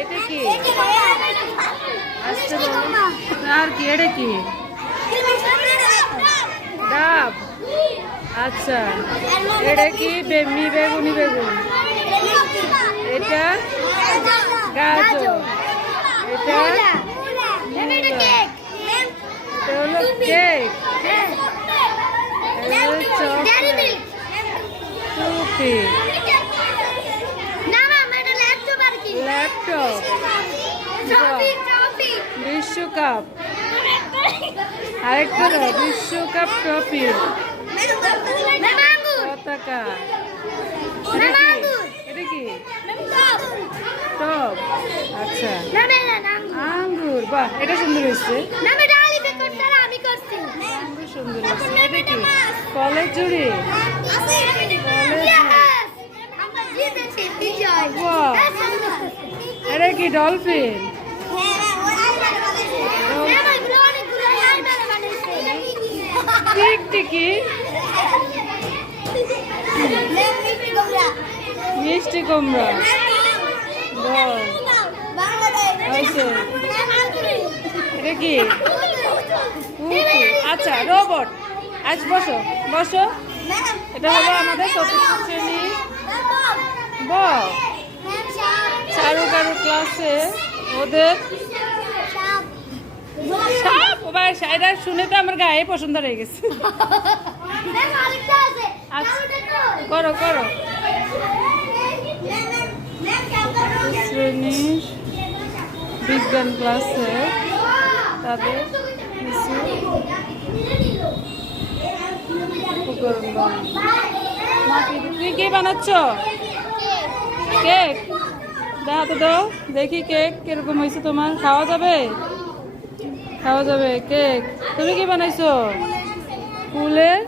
এটা কি আসতে বলো আর কি এটা কি ডাব আচ্ছা এটা কি বেগুনি বেগুন এটা গাজর এটা হলো কেক চকলেট টুপি ল্যাপটপ বিশ্বকাপ আরেকটা বিশ্বকাপ ট্রফি পতাকা এটা কি টপ আচ্ছা আঙ্গুর বাহ এটা সুন্দর হয়েছে সুন্দর হয়েছে এটা কি কলের জুড়ি এটা কি ডলফিন টিকটিকি মিষ্টি কুমড়া বল এটা কি আচ্ছা রোবট আজ বসো বসো এটা হলো আমাদের চতুর্থ শ্রেণী চারু কারু ক্লাসে ওদের সাপ এটা শুনে তো আমার গায়ে পছন্দ হয়ে গেছে আচ্ছা করো করো শ্রেণীর বিজ্ঞান ক্লাসে তাদের কিছু উপকরণ তুই কে বানাচ্ছ কেক দেখাতে দাও দেখি কেক কিরকম হয়েছে তোমার খাওয়া যাবে কেক তুমি কি বানাইছো ফুলের